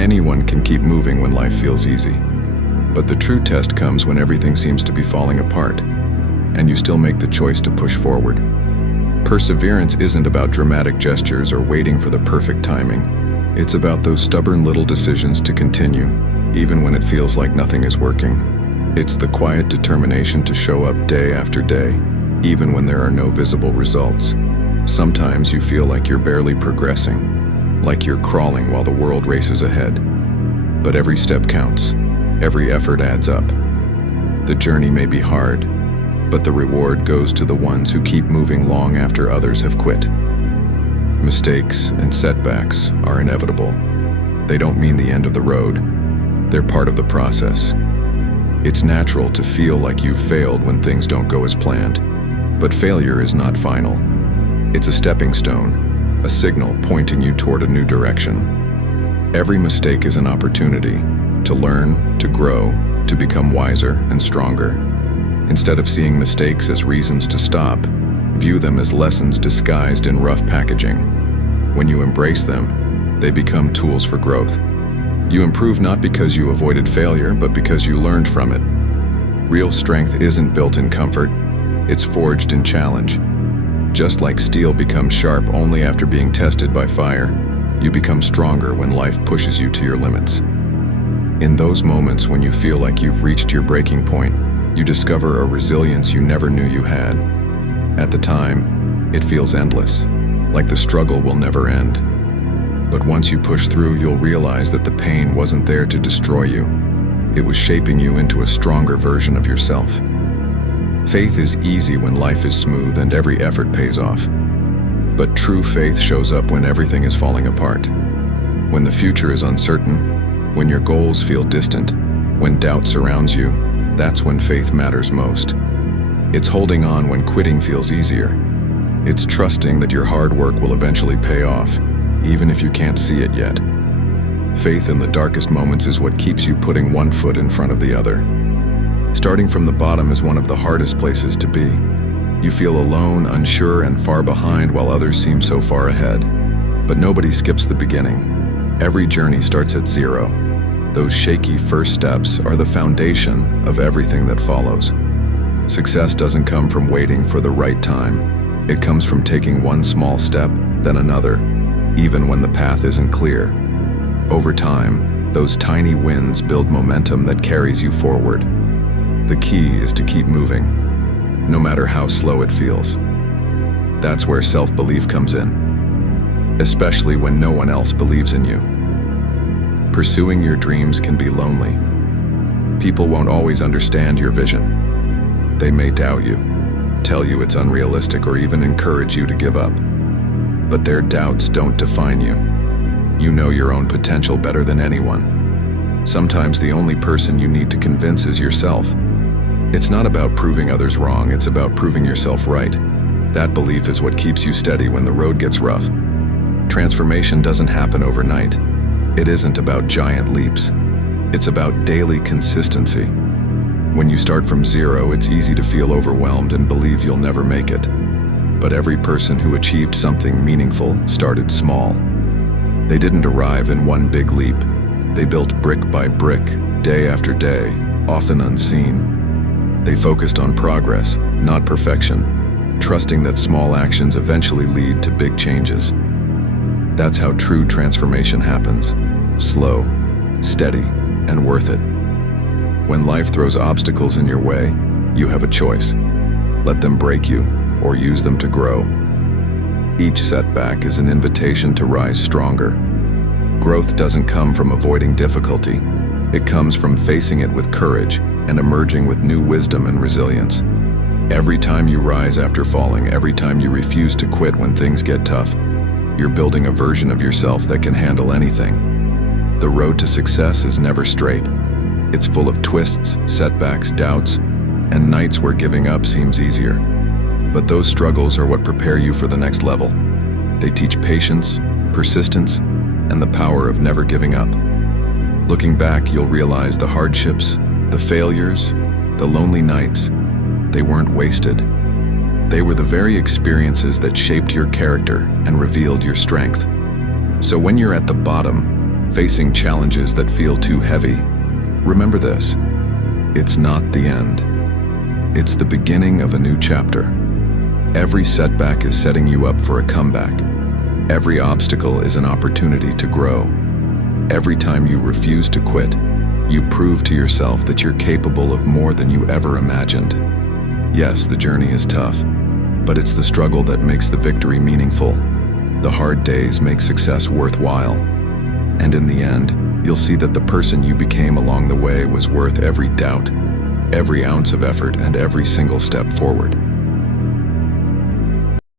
Anyone can keep moving when life feels easy. But the true test comes when everything seems to be falling apart, and you still make the choice to push forward. Perseverance isn't about dramatic gestures or waiting for the perfect timing. It's about those stubborn little decisions to continue, even when it feels like nothing is working. It's the quiet determination to show up day after day, even when there are no visible results. Sometimes you feel like you're barely progressing, like you're crawling while the world races ahead. But every step counts. Every effort adds up. The journey may be hard, but the reward goes to the ones who keep moving long after others have quit. Mistakes and setbacks are inevitable. They don't mean the end of the road. They're part of the process. It's natural to feel like you've failed when things don't go as planned. But failure is not final. It's a stepping stone, a signal pointing you toward a new direction. Every mistake is an opportunity to learn, to grow, to become wiser and stronger. Instead of seeing mistakes as reasons to stop, view them as lessons disguised in rough packaging. When you embrace them, they become tools for growth. You improve not because you avoided failure, but because you learned from it. Real strength isn't built in comfort, it's forged in challenge. Just like steel becomes sharp only after being tested by fire, you become stronger when life pushes you to your limits. In those moments when you feel like you've reached your breaking point, you discover a resilience you never knew you had. At the time, it feels endless, like the struggle will never end. But once you push through, you'll realize that the pain wasn't there to destroy you. It was shaping you into a stronger version of yourself. Faith is easy when life is smooth and every effort pays off. But true faith shows up when everything is falling apart. When the future is uncertain, when your goals feel distant, when doubt surrounds you, that's when faith matters most. It's holding on when quitting feels easier. It's trusting that your hard work will eventually pay off, even if you can't see it yet. Faith in the darkest moments is what keeps you putting one foot in front of the other. Starting from the bottom is one of the hardest places to be. You feel alone, unsure, and far behind while others seem so far ahead. But nobody skips the beginning. Every journey starts at zero. Those shaky first steps are the foundation of everything that follows. Success doesn't come from waiting for the right time. It comes from taking one small step, then another, even when the path isn't clear. Over time, those tiny wins build momentum that carries you forward. The key is to keep moving, no matter how slow it feels. That's where self-belief comes in, especially when no one else believes in you. Pursuing your dreams can be lonely. People won't always understand your vision. They may doubt you, tell you it's unrealistic, or even encourage you to give up. But their doubts don't define you. You know your own potential better than anyone. Sometimes the only person you need to convince is yourself. It's not about proving others wrong, it's about proving yourself right. That belief is what keeps you steady when the road gets rough. Transformation doesn't happen overnight. It isn't about giant leaps. It's about daily consistency. When you start from zero, it's easy to feel overwhelmed and believe you'll never make it. But every person who achieved something meaningful started small. They didn't arrive in one big leap. They built brick by brick, day after day, often unseen. They focused on progress, not perfection, trusting that small actions eventually lead to big changes. That's how true transformation happens. Slow, steady, and worth it. When life throws obstacles in your way, you have a choice. Let them break you, or use them to grow. Each setback is an invitation to rise stronger. Growth doesn't come from avoiding difficulty. It comes from facing it with courage and emerging with new wisdom and resilience. Every time you rise after falling, every time you refuse to quit when things get tough, you're building a version of yourself that can handle anything. The road to success is never straight. It's full of twists, setbacks, doubts, and nights where giving up seems easier. But those struggles are what prepare you for the next level. They teach patience, persistence, and the power of never giving up. Looking back, you'll realize the hardships, the failures, the lonely nights, they weren't wasted. They were the very experiences that shaped your character and revealed your strength. So when you're at the bottom, facing challenges that feel too heavy, remember this: it's not the end. It's the beginning of a new chapter. Every setback is setting you up for a comeback. Every obstacle is an opportunity to grow. Every time you refuse to quit, you prove to yourself that you're capable of more than you ever imagined. Yes, the journey is tough, but it's the struggle that makes the victory meaningful. The hard days make success worthwhile. And in the end, you'll see that the person you became along the way was worth every doubt, every ounce of effort, and every single step forward.